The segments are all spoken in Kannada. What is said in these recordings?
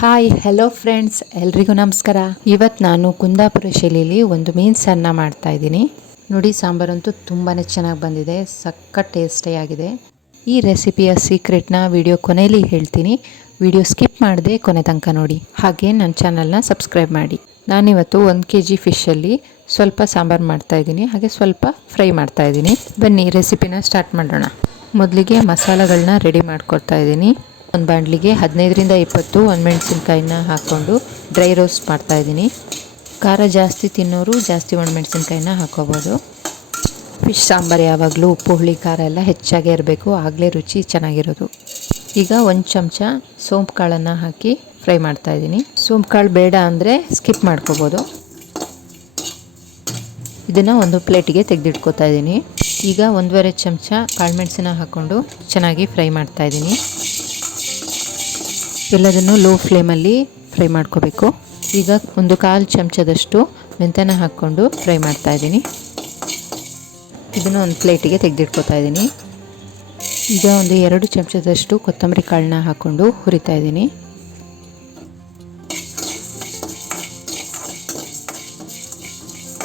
ಹಾಯ್ ಹೆಲೋ ಫ್ರೆಂಡ್ಸ್, ಎಲ್ರಿಗೂ ನಮಸ್ಕಾರ. ಇವತ್ತು ನಾನು ಕುಂದಾಪುರ ಶೈಲಿಯಲ್ಲಿ ಒಂದು ಮೀನು ಸಾರನ್ನ ಮಾಡ್ತಾ ಇದ್ದೀನಿ. ನೋಡಿ, ಸಾಂಬಾರಂತೂ ತುಂಬಾ ಚೆನ್ನಾಗಿ ಬಂದಿದೆ, ಸಖತ್ ಟೇಸ್ಟಿಯಾಗಿದೆ. ಈ ರೆಸಿಪಿಯ ಸೀಕ್ರೆಟ್ನ ವಿಡಿಯೋ ಕೊನೆಯಲ್ಲಿ ಹೇಳ್ತೀನಿ. ವಿಡಿಯೋ ಸ್ಕಿಪ್ ಮಾಡದೆ ಕೊನೆ ತನಕ ನೋಡಿ, ಹಾಗೆ ನನ್ನ ಚಾನಲ್ನ ಸಬ್ಸ್ಕ್ರೈಬ್ ಮಾಡಿ. ನಾನಿವತ್ತು 1 kg ಫಿಶಲ್ಲಿ ಸ್ವಲ್ಪ ಸಾಂಬಾರು ಮಾಡ್ತಾಯಿದ್ದೀನಿ, ಹಾಗೆ ಸ್ವಲ್ಪ ಫ್ರೈ ಮಾಡ್ತಾಯಿದ್ದೀನಿ. ಬನ್ನಿ ರೆಸಿಪಿನ ಸ್ಟಾರ್ಟ್ ಮಾಡೋಣ. ಮೊದಲಿಗೆ ಮಸಾಲೆಗಳನ್ನ ರೆಡಿ ಮಾಡ್ಕೊಳ್ತಾ ಇದ್ದೀನಿ. ಒಂದು ಬಾಣಲಿಗೆ 15ರಿಂದ 20 ಒಣಮೆಣಸಿನ್ಕಾಯಿನ ಹಾಕ್ಕೊಂಡು ಡ್ರೈ ರೋಸ್ಟ್ ಮಾಡ್ತಾಯಿದ್ದೀನಿ. ಖಾರ ಜಾಸ್ತಿ ತಿನ್ನೋರು ಜಾಸ್ತಿ ಒಣಮೆಣಸಿನ್ಕಾಯಿನ ಹಾಕೋಬೋದು. ಫಿಶ್ ಸಾಂಬಾರು ಯಾವಾಗಲೂ ಉಪ್ಪು ಹುಳಿ ಖಾರ ಎಲ್ಲ ಹೆಚ್ಚಾಗೇ ಇರಬೇಕು, ಆಗಲೇ ರುಚಿ ಚೆನ್ನಾಗಿರೋದು. ಈಗ 1 ಚಮಚ ಸೋಂಪು ಕಾಳನ್ನು ಹಾಕಿ ಫ್ರೈ ಮಾಡ್ತಾಯಿದ್ದೀನಿ. ಸೋಂಪು ಕಾಳು ಬೇಡ ಅಂದರೆ ಸ್ಕಿಪ್ ಮಾಡ್ಕೋಬೋದು. ಇದನ್ನು ಒಂದು ಪ್ಲೇಟಿಗೆ ತೆಗೆದಿಟ್ಕೋತಾ ಇದ್ದೀನಿ. ಈಗ 1.5 ಚಮಚ ಕಾಳುಮೆಣಸನ್ನ ಹಾಕ್ಕೊಂಡು ಚೆನ್ನಾಗಿ ಫ್ರೈ ಮಾಡ್ತಾಯಿದ್ದೀನಿ. ಎಲ್ಲದನ್ನು ಲೋ ಫ್ಲೇಮಲ್ಲಿ ಫ್ರೈ ಮಾಡ್ಕೋಬೇಕು. ಈಗ 1/4 ಚಮಚದಷ್ಟು ಮೆಂತ್ಯನ ಹಾಕ್ಕೊಂಡು ಫ್ರೈ ಮಾಡ್ತಾಯಿದ್ದೀನಿ. ಇದನ್ನು ಒಂದು ಪ್ಲೇಟಿಗೆ ತೆಗೆದಿಟ್ಕೋತಾ ಇದ್ದೀನಿ. ಈಗ 2 ಚಮಚದಷ್ಟು ಕೊತ್ತಂಬರಿ ಕಾಳನ್ನ ಹಾಕ್ಕೊಂಡು ಹುರಿತಾ ಇದ್ದೀನಿ.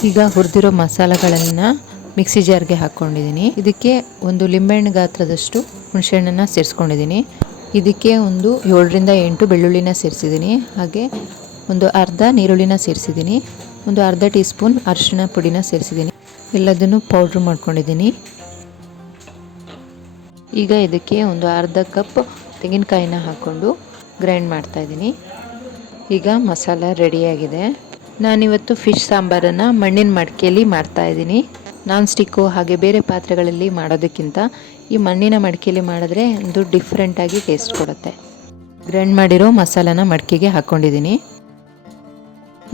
ಈಗ ಹುರಿದಿರೋ ಮಸಾಲೆಗಳನ್ನು ಮಿಕ್ಸಿ ಜಾರ್ಗೆ ಹಾಕ್ಕೊಂಡಿದ್ದೀನಿ. ಇದಕ್ಕೆ 1 ಲಿಂಬೆಹಣ್ಣು ಗಾತ್ರದಷ್ಟು ಹುಣಸೆಹಣ್ಣನ್ನು ಸೇರಿಸ್ಕೊಂಡಿದ್ದೀನಿ. ಇದಕ್ಕೆ 7ರಿಂದ 8 ಬೆಳ್ಳುಳ್ಳಿನ ಸೇರಿಸಿದ್ದೀನಿ. ಹಾಗೆ ಅರ್ಧ ನೀರುಳ್ಳಿನ ಸೇರಿಸಿದ್ದೀನಿ. ಅರ್ಧ ಟೀ ಸ್ಪೂನ್ ಅರಿಶಿಣ ಪುಡಿನ ಸೇರಿಸಿದ್ದೀನಿ. ಎಲ್ಲದನ್ನು ಪೌಡ್ರ್ ಮಾಡ್ಕೊಂಡಿದ್ದೀನಿ. ಈಗ ಇದಕ್ಕೆ ಅರ್ಧ ಕಪ್ ತೆಂಗಿನಕಾಯಿನ ಹಾಕ್ಕೊಂಡು ಗ್ರೈಂಡ್ ಮಾಡ್ತಾಯಿದ್ದೀನಿ. ಈಗ ಮಸಾಲ ರೆಡಿಯಾಗಿದೆ. ನಾನಿವತ್ತು ಫಿಶ್ ಸಾಂಬಾರನ್ನು ಮಣ್ಣಿನ ಮಡಿಕೆಯಲ್ಲಿ ಮಾಡ್ತಾಯಿದ್ದೀನಿ. ನಾನ್ ಸ್ಟಿಕ್ಕು ಹಾಗೆ ಬೇರೆ ಪಾತ್ರೆಗಳಲ್ಲಿ ಮಾಡೋದಕ್ಕಿಂತ ಈ ಮಣ್ಣಿನ ಮಡಿಕೆಯಲ್ಲಿ ಮಾಡಿದ್ರೆ ಒಂದು ಡಿಫ್ರೆಂಟಾಗಿ ಟೇಸ್ಟ್ ಕೊಡುತ್ತೆ. ಗ್ರೈಂಡ್ ಮಾಡಿರೋ ಮಸಾಲಾನ ಮಡಿಕೆಗೆ ಹಾಕ್ಕೊಂಡಿದ್ದೀನಿ.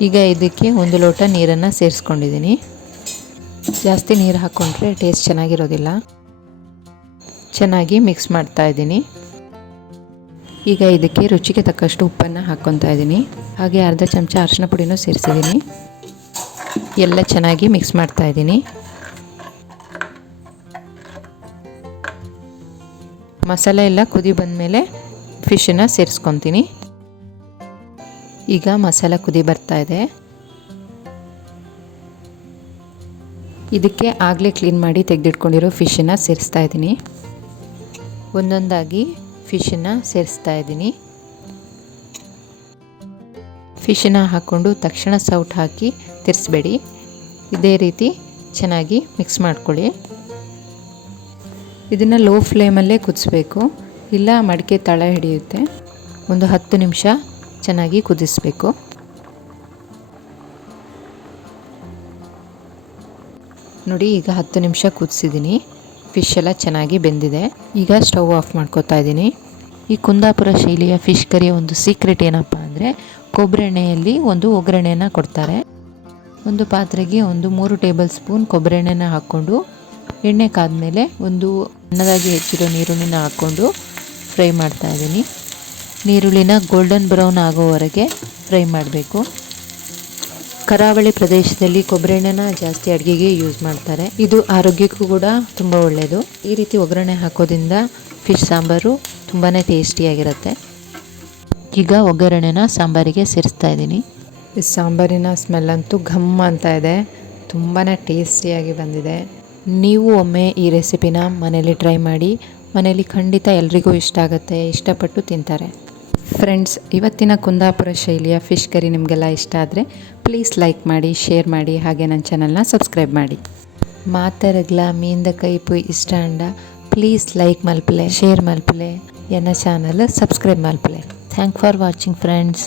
ಈಗ ಇದಕ್ಕೆ 1 ಲೋಟ ನೀರನ್ನು ಸೇರಿಸ್ಕೊಂಡಿದ್ದೀನಿ. ಜಾಸ್ತಿ ನೀರು ಹಾಕ್ಕೊಂಡ್ರೆ ಟೇಸ್ಟ್ ಚೆನ್ನಾಗಿರೋದಿಲ್ಲ. ಚೆನ್ನಾಗಿ ಮಿಕ್ಸ್ ಮಾಡ್ತಾ ಇದ್ದೀನಿ. ಈಗ ಇದಕ್ಕೆ ರುಚಿಗೆ ತಕ್ಕಷ್ಟು ಉಪ್ಪನ್ನು ಹಾಕ್ಕೊತಾ ಇದ್ದೀನಿ. ಹಾಗೆ ಅರ್ಧ ಚಮಚ ಅರಿಶಿನ ಪುಡಿನೂ ಸೇರಿಸಿದ್ದೀನಿ. ಎಲ್ಲ ಚೆನ್ನಾಗಿ ಮಿಕ್ಸ್ ಮಾಡ್ತಾ ಇದ್ದೀನಿ. ಮಸಾಲೆ ಎಲ್ಲ ಕುದಿ ಬಂದಮೇಲೆ ಫಿಶನ್ನು ಸೇರಿಸ್ಕೊತೀನಿ. ಈಗ ಮಸಾಲ ಕುದಿ ಬರ್ತಾ ಇದೆ. ಇದಕ್ಕೆ ಆಗಲೇ ಕ್ಲೀನ್ ಮಾಡಿ ತೆಗೆದಿಟ್ಕೊಂಡಿರೋ ಫಿಶನ್ನು ಸೇರಿಸ್ತಾ ಇದ್ದೀನಿ. ಒಂದೊಂದಾಗಿ ಫಿಶನ್ನು ಸೇರಿಸ್ತಾ ಇದ್ದೀನಿ. ಫಿಶನ್ನು ಹಾಕ್ಕೊಂಡು ತಕ್ಷಣ ಸೌಟ್ ಹಾಕಿ ತಿರ್ಸ್ಬೇಡಿ. ಇದೇ ರೀತಿ ಚೆನ್ನಾಗಿ ಮಿಕ್ಸ್ ಮಾಡ್ಕೊಳ್ಳಿ. ಇದನ್ನು ಲೋ ಫ್ಲೇಮಲ್ಲೇ ಕುದಿಸ್ಬೇಕು, ಇಲ್ಲ ಮಡಿಕೆ ತಳ ಹಿಡಿಯುತ್ತೆ. 10 ನಿಮಿಷ ಚೆನ್ನಾಗಿ ಕುದಿಸ್ಬೇಕು. ನೋಡಿ, ಈಗ 10 ನಿಮಿಷ ಕುದಿಸಿದ್ದೀನಿ. ಫಿಶ್ ಎಲ್ಲ ಚೆನ್ನಾಗಿ ಬೆಂದಿದೆ. ಈಗ ಸ್ಟವ್ ಆಫ್ ಮಾಡ್ಕೊತಾ ಇದ್ದೀನಿ. ಈ ಕುಂದಾಪುರ ಶೈಲಿಯ ಫಿಶ್ ಕರಿಯ ಒಂದು ಸೀಕ್ರೆಟ್ ಏನಪ್ಪ ಅಂದರೆ, ಕೊಬ್ಬರಿ ಎಣ್ಣೆಯಲ್ಲಿ ಒಗ್ಗರಣೆಯನ್ನು ಕೊಡ್ತಾರೆ. ಒಂದು ಪಾತ್ರೆಗೆ 3 ಟೇಬಲ್ ಸ್ಪೂನ್ ಕೊಬ್ಬರಿ ಎಣ್ಣೆನ ಹಾಕ್ಕೊಂಡು ಎಣ್ಣೆ ಕಾದ್ಮೇಲೆ ಸಣ್ಣದಾಗಿ ಹೆಚ್ಚಿರೋ ನೀರುಳ್ಳಿನ ಹಾಕ್ಕೊಂಡು ಫ್ರೈ ಮಾಡ್ತಾ ಇದ್ದೀನಿ. ನೀರುಳ್ಳಿನ ಗೋಲ್ಡನ್ ಬ್ರೌನ್ ಆಗೋವರೆಗೆ ಫ್ರೈ ಮಾಡಬೇಕು. ಕರಾವಳಿ ಪ್ರದೇಶದಲ್ಲಿ ಕೊಬ್ಬರಿ ಎಣ್ಣೆನ ಜಾಸ್ತಿ ಅಡುಗೆಗೆ ಯೂಸ್ ಮಾಡ್ತಾರೆ. ಇದು ಆರೋಗ್ಯಕ್ಕೂ ಕೂಡ ತುಂಬ ಒಳ್ಳೆಯದು. ಈ ರೀತಿ ಒಗ್ಗರಣೆ ಹಾಕೋದ್ರಿಂದ ಫಿಶ್ ಸಾಂಬಾರು ತುಂಬಾ ಟೇಸ್ಟಿಯಾಗಿರುತ್ತೆ. ಈಗ ಒಗ್ಗರಣೆನ ಸಾಂಬಾರಿಗೆ ಸೇರಿಸ್ತಾ ಇದ್ದೀನಿ. ಈ ಸಾಂಬಾರಿನ ಸ್ಮೆಲ್ ಅಂತೂ ಘಮ್ ಅಂತ ಇದೆ, ತುಂಬಾ ಟೇಸ್ಟಿಯಾಗಿ ಬಂದಿದೆ. ನೀವು ಒಮ್ಮೆ ಈ ರೆಸಿಪಿನ ಮನೇಲಿ ಟ್ರೈ ಮಾಡಿ. ಮನೇಲಿ ಖಂಡಿತ ಎಲ್ರಿಗೂ ಇಷ್ಟ ಆಗುತ್ತೆ, ಇಷ್ಟಪಟ್ಟು ತಿಂತಾರೆ. ಫ್ರೆಂಡ್ಸ್, ಇವತ್ತಿನ ಕುಂದಾಪುರ ಶೈಲಿಯ ಫಿಶ್ ಕರಿ ನಿಮಗೆಲ್ಲ ಇಷ್ಟ ಆದರೆ ಪ್ಲೀಸ್ ಲೈಕ್ ಮಾಡಿ, ಶೇರ್ ಮಾಡಿ, ಹಾಗೆ ನನ್ನ ಚಾನಲ್ನ ಸಬ್ಸ್ಕ್ರೈಬ್ ಮಾಡಿ. ಮಾತರಗ್ಲ ಮೀಂದ ಕೈಪು ಇಷ್ಟ ಅಂಡ ಪ್ಲೀಸ್ ಲೈಕ್ ಮಲ್ಪಲೆ, ಶೇರ್ ಮಲ್ಪಲೆ, ಎನ್ನ ಚಾನಲ್ ಸಬ್ಸ್ಕ್ರೈಬ್ ಮಲ್ಪಲೆ. Thank for watching friends.